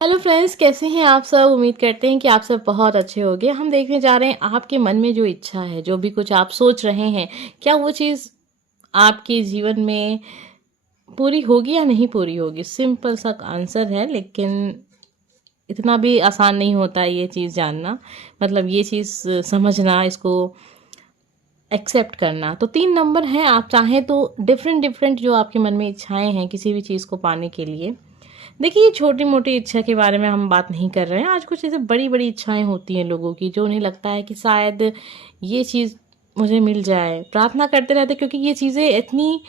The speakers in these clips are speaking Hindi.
हेलो फ्रेंड्स, कैसे हैं आप सब। उम्मीद करते हैं कि आप सब बहुत अच्छे होंगे। हम देखने जा रहे हैं आपके मन में जो इच्छा है, जो भी कुछ आप सोच रहे हैं, क्या वो चीज़ आपके जीवन में पूरी होगी या नहीं पूरी होगी। सिंपल सा आंसर है, लेकिन इतना भी आसान नहीं होता है ये चीज़ जानना, मतलब ये चीज़ समझना, इसको एक्सेप्ट करना। तो 3 नंबर हैं, आप चाहें तो डिफरेंट डिफरेंट जो आपके मन में इच्छाएं हैं किसी भी चीज़ को पाने के लिए। देखिए, ये छोटी मोटी इच्छा के बारे में हम बात नहीं कर रहे हैं आज। कुछ ऐसे बड़ी बड़ी इच्छाएं होती हैं लोगों की, जो उन्हें लगता है कि शायद ये चीज़ मुझे मिल जाए। प्रार्थना करते रहते, क्योंकि ये चीज़ें इतनी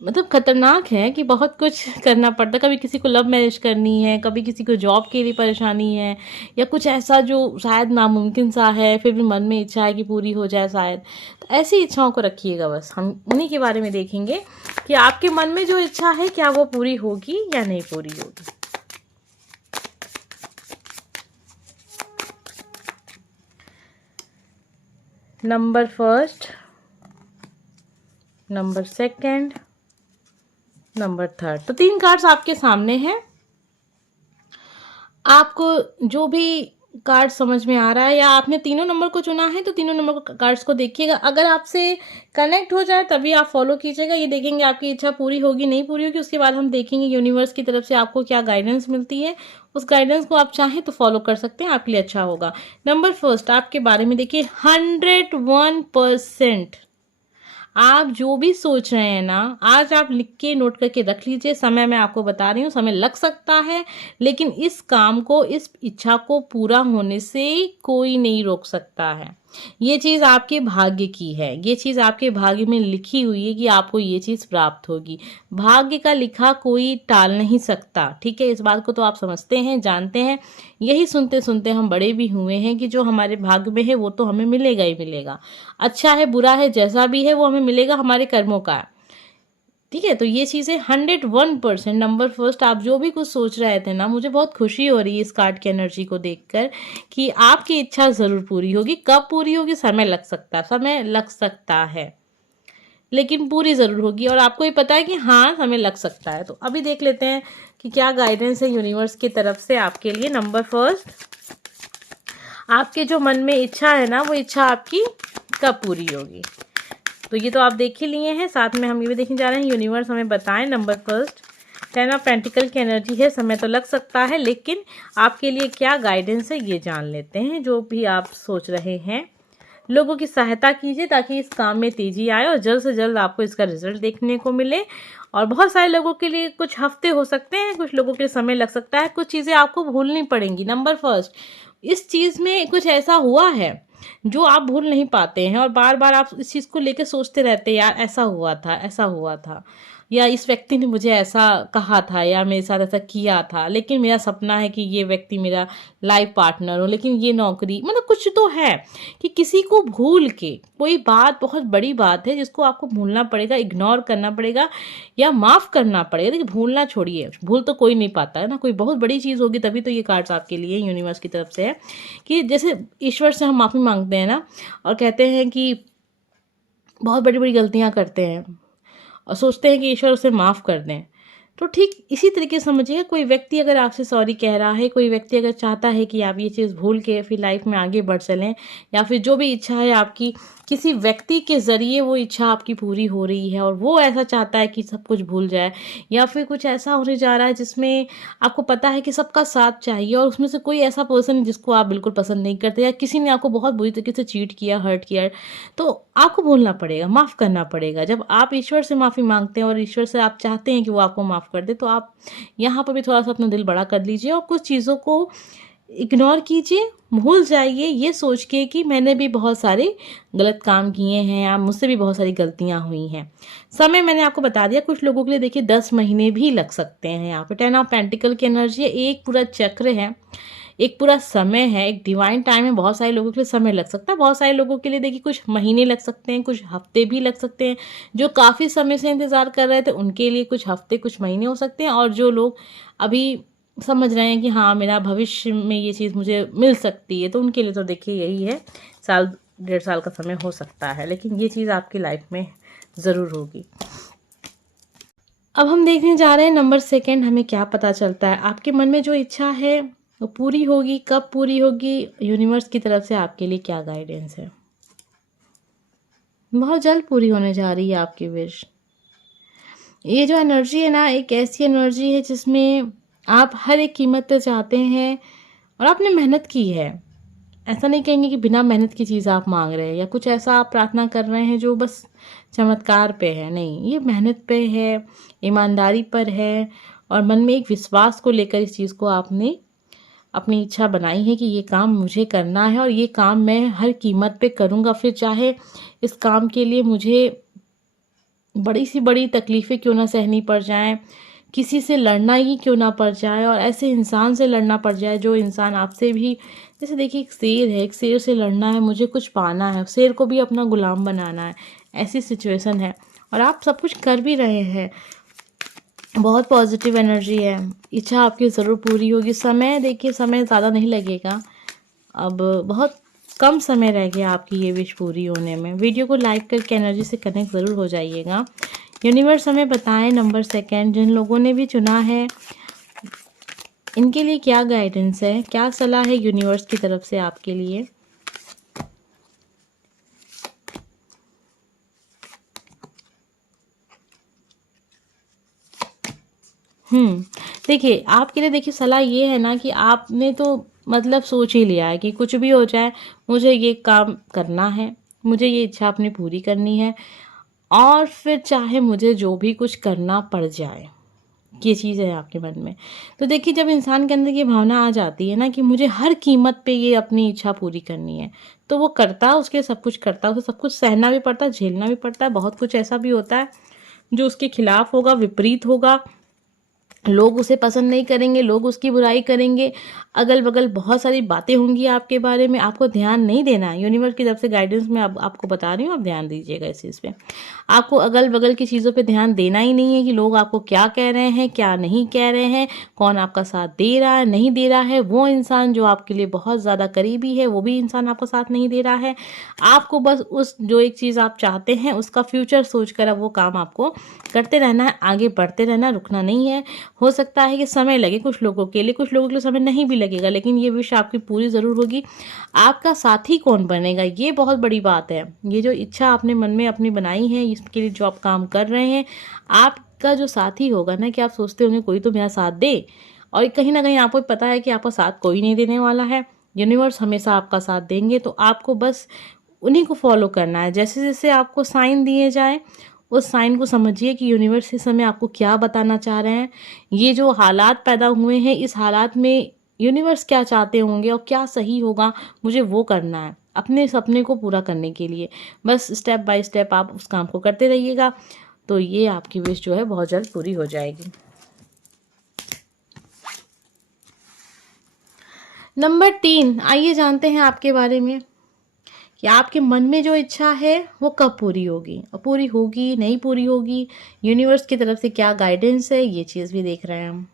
मतलब खतरनाक है कि बहुत कुछ करना पड़ता है। कभी किसी को लव मैरिज करनी है, कभी किसी को जॉब के लिए परेशानी है, या कुछ ऐसा जो शायद नामुमकिन सा है, फिर भी मन में इच्छा है कि पूरी हो जाए शायद। तो ऐसी इच्छाओं को रखिएगा, बस हम उन्हीं के बारे में देखेंगे कि आपके मन में जो इच्छा है क्या वो पूरी होगी या नहीं पूरी होगी। Number first, number second, number third. तो 3 कार्ड्स आपके सामने हैं। आपको जो भी कार्ड समझ में आ रहा है, या आपने तीनों नंबर को चुना है, तो तीनों नंबर कार्ड्स को देखिएगा। अगर आपसे कनेक्ट हो जाए तभी आप फॉलो कीजिएगा। ये देखेंगे आपकी इच्छा पूरी होगी नहीं पूरी होगी। उसके बाद हम देखेंगे यूनिवर्स की तरफ से आपको क्या गाइडेंस मिलती है। उस गाइडेंस को आप चाहें तो फॉलो कर सकते हैं, आपके लिए अच्छा होगा। नंबर फर्स्ट, आपके बारे में देखिए, 101%। आप जो भी सोच रहे हैं ना, आज आप लिख के नोट करके रख लीजिए। समय मैं आपको बता रही हूँ, समय लग सकता है, लेकिन इस काम को, इस इच्छा को पूरा होने से कोई नहीं रोक सकता है। ये चीज़ आपके भाग्य की है, ये चीज़ आपके भाग्य में लिखी हुई है कि आपको ये चीज़ प्राप्त होगी। भाग्य का लिखा कोई टाल नहीं सकता, ठीक है। इस बात को तो आप समझते हैं, जानते हैं। यही सुनते सुनते हम बड़े भी हुए हैं कि जो हमारे भाग्य में है वो तो हमें मिलेगा ही मिलेगा। अच्छा है बुरा है, जैसा भी है वो हमें मिलेगा, हमारे कर्मों का, ठीक है। तो ये चीज़ें 101%। नंबर फर्स्ट, आप जो भी कुछ सोच रहे थे ना, मुझे बहुत खुशी हो रही है इस कार्ड की एनर्जी को देखकर कि आपकी इच्छा ज़रूर पूरी होगी। कब पूरी होगी, समय लग सकता है, समय लग सकता है, लेकिन पूरी ज़रूर होगी। और आपको ये पता है कि हाँ, समय लग सकता है। तो अभी देख लेते हैं कि क्या गाइडेंस है यूनिवर्स की तरफ से आपके लिए। नंबर फर्स्ट, आपके जो मन में इच्छा है ना, वो इच्छा आपकी कब पूरी होगी। तो ये तो आप देख ही लिए हैं, साथ में हम ये भी देखने जा रहे हैं यूनिवर्स हमें बताएं। नंबर फर्स्ट, 10 ऑफ पेंटिकल की एनर्जी है। समय तो लग सकता है, लेकिन आपके लिए क्या गाइडेंस है ये जान लेते हैं। जो भी आप सोच रहे हैं, लोगों की सहायता कीजिए ताकि इस काम में तेजी आए और जल्द से जल्द आपको इसका रिजल्ट देखने को मिले। और बहुत सारे लोगों के लिए कुछ हफ्ते हो सकते हैं, कुछ लोगों के लिए समय लग सकता है, कुछ चीज़ें आपको भूलनी पड़ेंगी। नंबर फर्स्ट, इस चीज़ में कुछ ऐसा हुआ है जो आप भूल नहीं पाते हैं, और बार बार आप इस चीज़ को लेकर सोचते रहते हैं, यार ऐसा हुआ था, ऐसा हुआ था, या इस व्यक्ति ने मुझे ऐसा कहा था, या मेरे साथ ऐसा किया था, लेकिन मेरा सपना है कि ये व्यक्ति मेरा लाइफ पार्टनर हो, लेकिन ये नौकरी, मतलब कुछ तो है कि किसी को भूल के, कोई बात बहुत बड़ी बात है जिसको आपको भूलना पड़ेगा, इग्नोर करना पड़ेगा या माफ़ करना पड़ेगा। देखिए, भूलना छोड़िए, भूल तो कोई नहीं पाता है ना, कोई बहुत बड़ी चीज़ होगी तभी तो ये कार्ड्स आपके लिए यूनिवर्स की तरफ से है। कि जैसे ईश्वर से हम माफ़ी मांगते हैं ना, और कहते हैं कि बहुत बड़ी बड़ी गलतियां करते हैं और सोचते हैं कि ईश्वर उसे माफ़ कर दें, तो ठीक इसी तरीके से समझिए, कोई व्यक्ति अगर आपसे सॉरी कह रहा है, कोई व्यक्ति अगर चाहता है कि आप ये चीज़ भूल के फिर लाइफ में आगे बढ़ चलें, या फिर जो भी इच्छा है आपकी, किसी व्यक्ति के ज़रिए वो इच्छा आपकी पूरी हो रही है और वो ऐसा चाहता है कि सब कुछ भूल जाए, या फिर कुछ ऐसा होने जा रहा है जिसमें आपको पता है कि सबका साथ चाहिए और उसमें से कोई ऐसा पर्सन जिसको आप बिल्कुल पसंद नहीं करते, या किसी ने आपको बहुत बुरी तरीके से चीट किया, हर्ट किया, तो आपको भूलना पड़ेगा, माफ़ करना पड़ेगा। जब आप ईश्वर से माफ़ी मांगते हैं और ईश्वर से आप चाहते हैं कि वो आपको माफ़ कर दे, तो आप यहाँ पर भी थोड़ा सा अपना दिल बड़ा कर लीजिए और कुछ चीज़ों को इग्नोर कीजिए, भूल जाइए, ये सोच के कि मैंने भी बहुत सारे गलत काम किए हैं या मुझसे भी बहुत सारी गलतियां हुई हैं। समय मैंने आपको बता दिया, कुछ लोगों के लिए देखिए 10 महीने भी लग सकते हैं। यहाँ पे 10 ऑफ पेंटिकल की एनर्जी है, एक पूरा चक्र है, एक पूरा समय है, एक डिवाइन टाइम है। बहुत सारे लोगों के लिए समय लग सकता है, बहुत सारे लोगों के लिए देखिए कुछ महीने लग सकते हैं, कुछ हफ्ते भी लग सकते हैं। जो काफ़ी समय से इंतज़ार कर रहे थे उनके लिए कुछ हफ्ते, कुछ महीने हो सकते हैं, और जो लोग अभी समझ रहे हैं कि हाँ, मेरा भविष्य में ये चीज़ मुझे मिल सकती है, तो उनके लिए तो देखिए यही है, साल 1.5 साल का समय हो सकता है, लेकिन ये चीज़ आपकी लाइफ में ज़रूर होगी। अब हम देखने जा रहे हैं नंबर सेकंड, हमें क्या पता चलता है। आपके मन में जो इच्छा है वो पूरी होगी, कब पूरी होगी, यूनिवर्स की तरफ से आपके लिए क्या गाइडेंस है। बहुत जल्द पूरी होने जा रही है आपकी विश। ये जो एनर्जी है ना, एक ऐसी एनर्जी है जिसमें आप हर एक कीमत पे चाहते हैं और आपने मेहनत की है। ऐसा नहीं कहेंगे कि बिना मेहनत की चीज़ आप मांग रहे हैं या कुछ ऐसा आप प्रार्थना कर रहे हैं जो बस चमत्कार पे है। नहीं, ये मेहनत पे है, ईमानदारी पर है और मन में एक विश्वास को लेकर इस चीज़ को आपने अपनी इच्छा बनाई है कि ये काम मुझे करना है और ये काम मैं हर कीमत पे करूँगा। फिर चाहे इस काम के लिए मुझे बड़ी सी बड़ी तकलीफ़ें क्यों ना सहनी पड़ जाएँ, किसी से लड़ना ही क्यों ना पड़ जाए और ऐसे इंसान से लड़ना पड़ जाए जो इंसान आपसे भी, जैसे देखिए एक शेर है, एक शेर से लड़ना है, मुझे कुछ पाना है, शेर को भी अपना गुलाम बनाना है, ऐसी सिचुएशन है और आप सब कुछ कर भी रहे हैं। बहुत पॉजिटिव एनर्जी है, इच्छा आपकी ज़रूर पूरी होगी। समय देखिए, समय ज़्यादा नहीं लगेगा, अब बहुत कम समय रह गया आपकी ये विश पूरी होने में। वीडियो को लाइक करके एनर्जी से कनेक्ट ज़रूर हो जाइएगा। यूनिवर्स हमें बताएं नंबर सेकंड, जिन लोगों ने भी चुना है इनके लिए क्या गाइडेंस है, क्या सलाह है यूनिवर्स की तरफ से आपके लिए। देखिए आपके लिए, देखिए सलाह ये है ना कि आपने तो मतलब सोच ही लिया है कि कुछ भी हो जाए मुझे ये काम करना है, मुझे ये इच्छा अपनी पूरी करनी है और फिर चाहे मुझे जो भी कुछ करना पड़ जाए, ये चीज़ है आपके मन में। तो देखिए जब इंसान के अंदर ये भावना आ जाती है ना कि मुझे हर कीमत पे ये अपनी इच्छा पूरी करनी है, तो वो करता है, उसके सब कुछ करता है, उसे सब कुछ सहना भी पड़ता है, झेलना भी पड़ता है। बहुत कुछ ऐसा भी होता है जो उसके खिलाफ होगा, विपरीत होगा, लोग उसे पसंद नहीं करेंगे, लोग उसकी बुराई करेंगे, अगल-बगल बहुत सारी बातें होंगी आपके बारे में, आपको ध्यान नहीं देना है। यूनिवर्स की तरफ से गाइडेंस मैं अब आपको बता रही हूँ, आप ध्यान दीजिएगा इस चीज़ पे। आपको अगल-बगल की चीज़ों पे ध्यान देना ही नहीं है कि लोग आपको क्या कह रहे हैं, क्या नहीं कह रहे हैं, कौन आपका साथ दे रहा है, नहीं दे रहा है। वो इंसान जो आपके लिए बहुत ज़्यादा करीबी है, वो भी इंसान आपका साथ नहीं दे रहा है। आपको बस उस जो एक चीज़ आप चाहते हैं, उसका फ्यूचर सोचकर अब वो काम आपको करते रहना है, आगे बढ़ते रहना है, रुकना नहीं है। हो सकता है कि समय लगे कुछ लोगों के लिए, कुछ लोगों के लिए समय नहीं भी लगेगा, लेकिन ये विश आपकी पूरी ज़रूर होगी। आपका साथी कौन बनेगा, ये बहुत बड़ी बात है। ये जो इच्छा आपने मन में अपनी बनाई है, इसके लिए जो आप काम कर रहे हैं, आपका जो साथी होगा ना, कि आप सोचते होंगे कोई तो मेरा साथ दे, और कहीं न कहीं आपको पता है कि आपका साथ कोई नहीं देने वाला है। यूनिवर्स हमेशा आपका साथ देंगे, तो आपको बस उन्हीं को फॉलो करना है। जैसे-जैसे आपको साइन दिए जाएँ, उस साइन को समझिए कि यूनिवर्स इस समय आपको क्या बताना चाह रहे हैं। ये जो हालात पैदा हुए हैं, इस हालात में यूनिवर्स क्या चाहते होंगे और क्या सही होगा, मुझे वो करना है अपने सपने को पूरा करने के लिए। बस स्टेप बाय स्टेप आप उस काम को करते रहिएगा, तो ये आपकी विश जो है बहुत जल्द पूरी हो जाएगी। नंबर 3, आइए जानते हैं आपके बारे में कि आपके मन में जो इच्छा है वो कब पूरी होगी, और पूरी होगी नहीं पूरी होगी, यूनिवर्स की तरफ से क्या गाइडेंस है, ये चीज़ भी देख रहे हैं हम।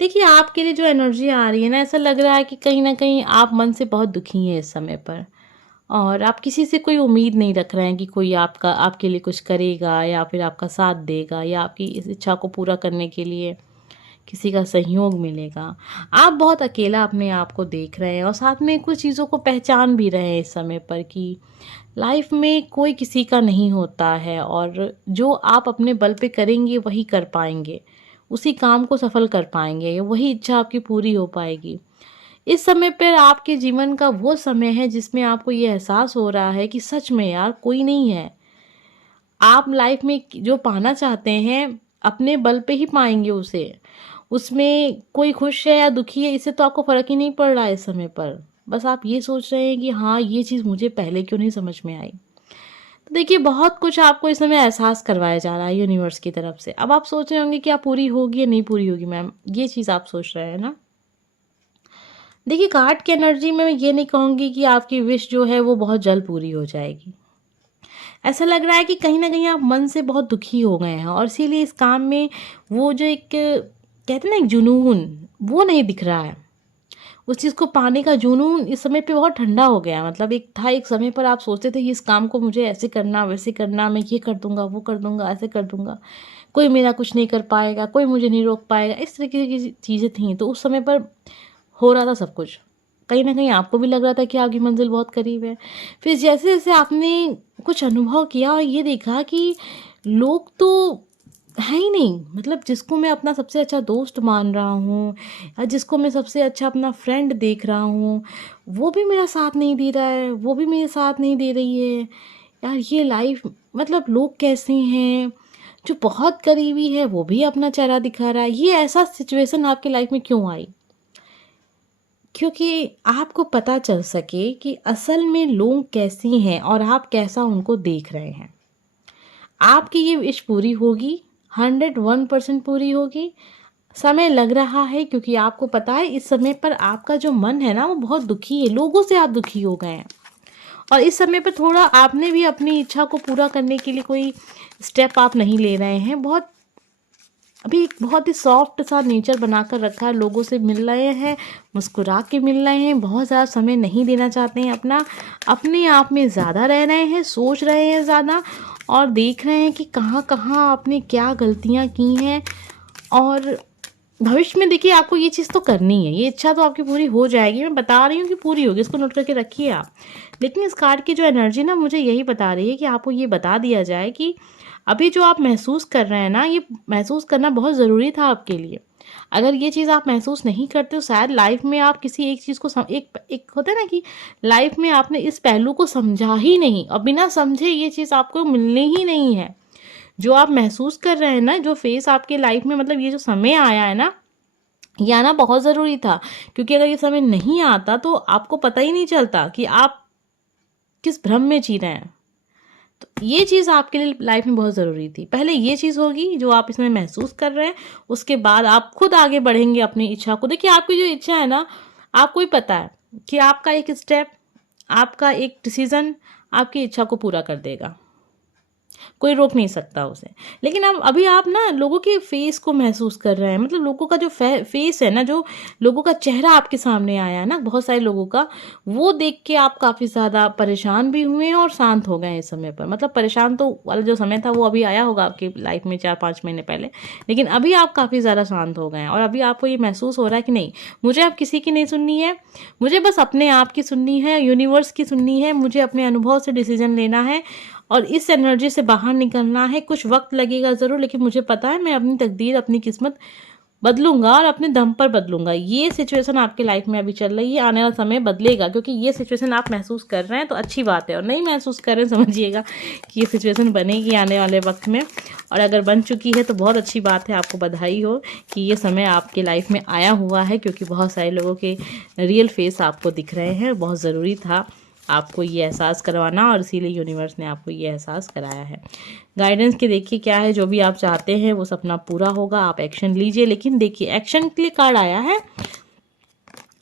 देखिए आपके लिए जो एनर्जी आ रही है ना, ऐसा लग रहा है कि कहीं ना कहीं आप मन से बहुत दुखी हैं इस समय पर, और आप किसी से कोई उम्मीद नहीं रख रहे हैं कि कोई आपका आपके लिए कुछ करेगा या फिर आपका साथ देगा या आपकी इस इच्छा को पूरा करने के लिए किसी का सहयोग मिलेगा। आप बहुत अकेला अपने आप को देख रहे हैं और साथ में कुछ चीज़ों को पहचान भी रहे हैं इस समय पर कि लाइफ में कोई किसी का नहीं होता है, और जो आप अपने बल पे करेंगे वही कर पाएंगे, उसी काम को सफल कर पाएंगे, वही इच्छा आपकी पूरी हो पाएगी। इस समय पर आपके जीवन का वो समय है जिसमें आपको ये एहसास हो रहा है कि सच में यार कोई नहीं है। आप लाइफ में जो पाना चाहते हैं अपने बल पे ही पाएंगे उसे। उसमें कोई खुश है या दुखी है, इससे तो आपको फ़र्क ही नहीं पड़ रहा है इस समय पर। बस आप ये सोच रहे हैं कि हाँ, ये चीज़ मुझे पहले क्यों नहीं समझ में आई। तो देखिए बहुत कुछ आपको इस समय एहसास करवाया जा रहा है यूनिवर्स की तरफ से। अब आप सोच रहे होंगे कि आप पूरी होगी या नहीं पूरी होगी मैम, ये चीज़ आप सोच रहे हैं ना। देखिए कार्ड की एनर्जी में मैं ये नहीं कहूँगी कि आपकी विश जो है वो बहुत जल्द पूरी हो जाएगी। ऐसा लग रहा है कि कहीं न कहीं आप मन से बहुत दुखी हो गए हैं और इसीलिए इस काम में वो जो एक कहते हैं ना एक जुनून, वो नहीं दिख रहा है। उस चीज़ को पाने का जुनून इस समय पे बहुत ठंडा हो गया। मतलब एक समय पर आप सोचते थे कि इस काम को मुझे ऐसे करना, वैसे करना, मैं ये कर दूँगा, वो कर दूँगा, ऐसे कर दूँगा, कोई मेरा कुछ नहीं कर पाएगा, कोई मुझे नहीं रोक पाएगा, इस तरीके की चीज़ें थीं। तो उस समय पर हो रहा था सब कुछ। कहीं न कहीं आपको भी लग रहा था कि आपकी मंज़िल बहुत करीब है। फिर जैसे-जैसे आपने कुछ अनुभव किया और ये देखा कि लोग तो है ही नहीं, मतलब जिसको मैं अपना सबसे अच्छा दोस्त मान रहा हूँ या जिसको मैं सबसे अच्छा अपना फ्रेंड देख रहा हूँ, वो भी मेरा साथ नहीं दे रहा है, वो भी मेरे साथ नहीं दे रही है। यार ये लाइफ, मतलब लोग कैसे हैं? जो बहुत करीबी है वो भी अपना चेहरा दिखा रहा है। ये ऐसा सिचुएशन आपकी लाइफ में क्यों आई? क्योंकि आपको पता चल सके कि असल में लोग कैसे हैं और आप कैसा उनको देख रहे हैं। आपकी ये विश पूरी होगी, 101% पूरी होगी। समय लग रहा है क्योंकि आपको पता है इस समय पर आपका जो मन है ना वो बहुत दुखी है, लोगों से आप दुखी हो गए हैं। और इस समय पे थोड़ा आपने भी अपनी इच्छा को पूरा करने के लिए कोई स्टेप आप नहीं ले रहे हैं। अभी एक बहुत ही सॉफ्ट सा नेचर बनाकर रखा है, लोगों से मिल रहे हैं, मुस्कुरा के मिल रहे हैं, बहुत ज़्यादा समय नहीं देना चाहते हैं अपने आप में ज़्यादा रह रहे हैं, सोच रहे हैं ज़्यादा और देख रहे हैं कि कहाँ-कहाँ आपने क्या गलतियाँ की हैं। और भविष्य में देखिए आपको ये चीज़ तो करनी है, ये इच्छा तो आपकी पूरी हो जाएगी, मैं बता रही हूँ कि पूरी होगी, इसको नोट करके रखिए आप। लेकिन इस कार्ड की जो एनर्जी ना मुझे यही बता रही है कि आपको ये बता दिया जाए कि अभी जो आप महसूस कर रहे हैं ना, ये महसूस करना बहुत ज़रूरी था आपके लिए। अगर ये चीज़ आप महसूस नहीं करते तो शायद लाइफ में आप किसी एक चीज़ को एक होता है ना कि लाइफ में आपने इस पहलू को समझा ही नहीं और बिना समझे ये चीज़ आपको मिलनी ही नहीं है। जो आप महसूस कर रहे हैं ना, जो फेस आपके लाइफ में, मतलब ये जो समय आया है ना, ये आना बहुत ज़रूरी था। क्योंकि अगर ये समय नहीं आता तो आपको पता ही नहीं चलता कि आप किस भ्रम में जी रहे हैं। तो ये चीज़ आपके लिए लाइफ में बहुत ज़रूरी थी। पहले ये चीज़ होगी जो आप इसमें महसूस कर रहे हैं, उसके बाद आप खुद आगे बढ़ेंगे अपनी इच्छा को। देखिए आपकी जो इच्छा है ना, आपको ही पता है कि आपका एक स्टेप, आपका एक डिसीज़न आपकी इच्छा को पूरा कर देगा। कोई रोक नहीं सकता उसे। लेकिन अब अभी आप ना लोगों के फेस को महसूस कर रहे हैं, मतलब लोगों का जो फेस है ना, जो लोगों का चेहरा आपके सामने आया है ना, बहुत सारे लोगों का, वो देख के आप काफ़ी ज़्यादा परेशान भी हुए हैं और शांत हो गए हैं इस समय पर। मतलब परेशान तो वाला जो समय था वो अभी आया होगा आपकी लाइफ में 4-5 महीने पहले, लेकिन अभी आप काफ़ी ज़्यादा शांत हो गए हैं और अभी आपको ये महसूस हो रहा है कि नहीं, मुझे अब किसी की नहीं सुननी है, मुझे बस अपने आप की सुननी है, यूनिवर्स की सुननी है, मुझे अपने अनुभव से डिसीजन लेना है और इस एनर्जी से बाहर निकलना है। कुछ वक्त लगेगा ज़रूर, लेकिन मुझे पता है मैं अपनी तकदीर, अपनी किस्मत बदलूंगा और अपने दम पर बदलूंगा। ये सिचुएशन आपकी लाइफ में अभी चल रही है, आने वाला समय बदलेगा, क्योंकि ये सिचुएशन आप महसूस कर रहे हैं तो अच्छी बात है, और नहीं महसूस कर रहे हैं समझिएगा कि ये सिचुएशन बनेगी आने वाले वक्त में। और अगर बन चुकी है तो बहुत अच्छी बात है, आपको बधाई हो कि ये समय आपके लाइफ में आया हुआ है, क्योंकि बहुत सारे लोगों के रियल फेस आपको दिख रहे हैं। बहुत ज़रूरी था आपको ये एहसास करवाना और इसीलिए यूनिवर्स ने आपको ये एहसास कराया है। गाइडेंस के देखिए क्या है, जो भी आप चाहते हैं वो सपना पूरा होगा, आप एक्शन लीजिए। लेकिन देखिए एक्शन के लिए कार्ड आया है,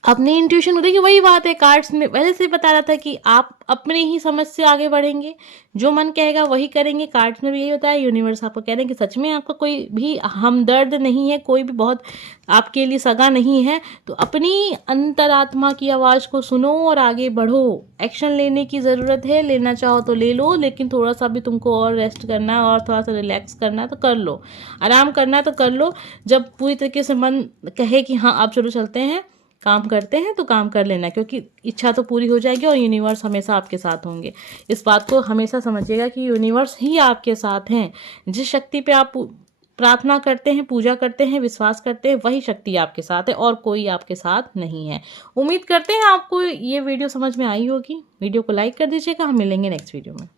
अपने इंट्यूशन को देखिए, वही बात है, कार्ड्स में पहले से बता रहा था कि आप अपने ही समझ से आगे बढ़ेंगे, जो मन कहेगा वही करेंगे। कार्ड्स में भी यही होता है, यूनिवर्स आपको कह रहे हैं कि सच में आपका कोई भी हमदर्द नहीं है, कोई भी बहुत आपके लिए सगा नहीं है। तो अपनी अंतरात्मा की आवाज़ को सुनो और आगे बढ़ो। एक्शन लेने की ज़रूरत है, लेना चाहो तो ले लो, लेकिन थोड़ा सा भी तुमको और रेस्ट करना है और थोड़ा सा रिलैक्स करना है तो कर लो, आराम करना है तो कर लो। जब पूरी तरीके से मन कहे कि हाँ आप चलो चलते हैं, काम करते हैं, तो काम कर लेना, क्योंकि इच्छा तो पूरी हो जाएगी और यूनिवर्स हमेशा आपके साथ होंगे। इस बात को हमेशा समझिएगा कि यूनिवर्स ही आपके साथ हैं। जिस शक्ति पे आप प्रार्थना करते हैं, पूजा करते हैं, विश्वास करते हैं, वही शक्ति आपके साथ है और कोई आपके साथ नहीं है। उम्मीद करते हैं आपको ये वीडियो समझ में आई होगी। वीडियो को लाइक कर दीजिएगा, हम मिलेंगे नेक्स्ट वीडियो में।